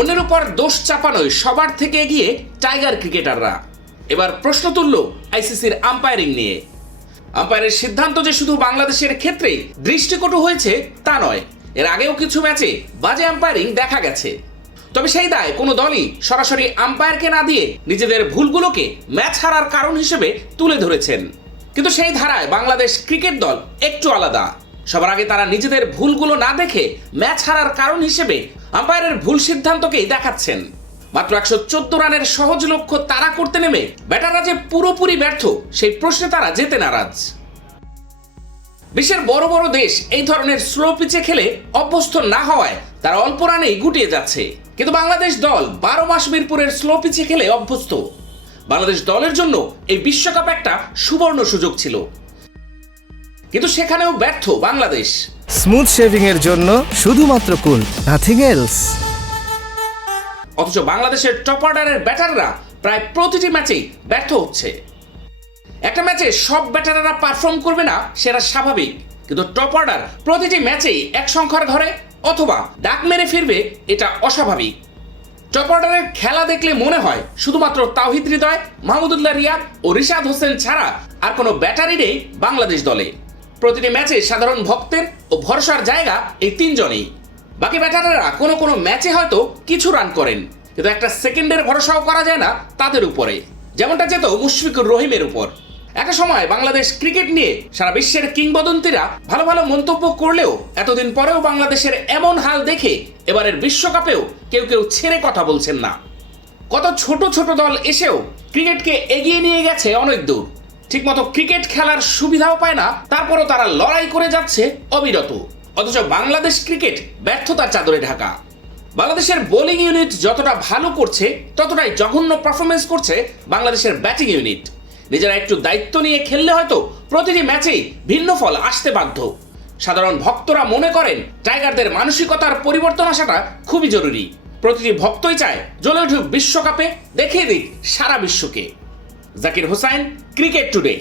অন্যের উপর দোষ চাপানোয় সবার থেকে এগিয়ে টাইগার ক্রিকেটাররা। এবার প্রশ্ন তুলল আইসিসির আম্পায়ারিং নিয়ে। আম্পায়ারের সিদ্ধান্ত যে শুধু বাংলাদেশের ক্ষেত্রেই দৃষ্টিকটু হয়েছে তা নয়, এর আগেও কিছু ম্যাচে বাজে আম্পায়ারিং দেখা গেছে। তবে সেই দায় কোনো দলই সরাসরি আম্পায়ারকে না দিয়ে নিজেদের ভুলগুলোকে ম্যাচ হারার কারণ হিসেবে তুলে ধরেছেন। কিন্তু সেই ধারায় বাংলাদেশ ক্রিকেট দল একটু আলাদা। সবার আগে তারা নিজেদের ভুলগুলো না দেখে ম্যাচ হারার কারণ হিসেবে আম্পায়ারের ভুল সিদ্ধান্তকেই দেখাচ্ছেন। মাত্র 114 রানের সহজ লক্ষ্য তারা করতে নেমে ব্যাটাররা যে পুরোপুরি ব্যর্থ সেই প্রশ্নে তারা যেতে নারাজ। বিশ্বের বড় বড় দেশ এই ধরনের স্লো পিচে খেলে অভ্যস্ত না হওয়ায় তারা অল্প রানেই গুটিয়ে যাচ্ছে, কিন্তু বাংলাদেশ দল 12 মাস মিরপুরের স্লো পিচে খেলে অভ্যস্ত। বাংলাদেশ দলের জন্য এই বিশ্বকাপ একটা সুবর্ণ সুযোগ ছিল, কিন্তু সেখানেও ব্যর্থ বাংলাদেশ। স্মুথ শেভিং এর জন্য শুধুমাত্র কুল, নাথিং এলস। অথচ বাংলাদেশের টপ অর্ডারের ব্যাটাররা প্রায় প্রতিটি ম্যাচেই ব্যর্থ হচ্ছে। একটা ম্যাচে সব ব্যাটাররা পারফর্ম করবে না সেটা স্বাভাবিক, কিন্তু টপ অর্ডার প্রতিটি ম্যাচেই এক সংখ্যার ঘরে অথবা ডাক মেরে ফিরবে এটা অস্বাভাবিক। টপ অর্ডারের খেলা দেখলে মনে হয় শুধুমাত্র তাওহিদ হৃদয়, মাহমুদুল্লাহ রিয়াদ ও রিশাদ হোসেন ছাড়া আর কোনো ব্যাটারই নেই বাংলাদেশ দলে। প্রতিটি ম্যাচে সাধারণ ভক্তের ও ভরসার জায়গা এই তিনজনেই। বাকি ব্যাটাররা কোনো কোনো ম্যাচে হয়তো কিছু রান করেন, কিন্তু একটা সেকেন্ডের ভরসাও করা যায় না তাদের উপরে, যেমনটা যেত মুশফিকুর রহিমের উপর। একটা সময় বাংলাদেশ ক্রিকেট নিয়ে সারা বিশ্বের কিংবদন্তিরা ভালো ভালো মন্তব্য করলেও এতদিন পরেও বাংলাদেশের এমন হাল দেখে এবারের বিশ্বকাপেও কেউ কেউ ছেড়ে কথা বলছেন না। কত ছোট ছোট দল এসেও ক্রিকেটকে এগিয়ে নিয়ে গেছে অনেক দূর, ঠিকমতো ক্রিকেট খেলার সুবিধাও পায় না, তারপরও তারা লড়াই করে যাচ্ছে অবিরত। অথচ বাংলাদেশ ক্রিকেট ব্যর্থতার চাদরে ঢাকা। বাংলাদেশের বোলিং ইউনিট যতটা ভালো করছে ততটাই জঘন্য পারফরমেন্স করছে বাংলাদেশের ব্যাটিং ইউনিট। নিজেরা একটু দায়িত্ব নিয়ে খেললে হয়তো প্রতিটি ম্যাচেই ভিন্ন ফল আসতে বাধ্য। সাধারণ ভক্তরা মনে করেন টাইগারদের মানসিকতার পরিবর্তন আসাটা খুবই জরুরি। প্রতিটি ভক্তই চায় জ্বলে উঠুক বিশ্বকাপে, দেখিয়ে দিক সারা বিশ্বকে। Zakir Hossain, cricket today.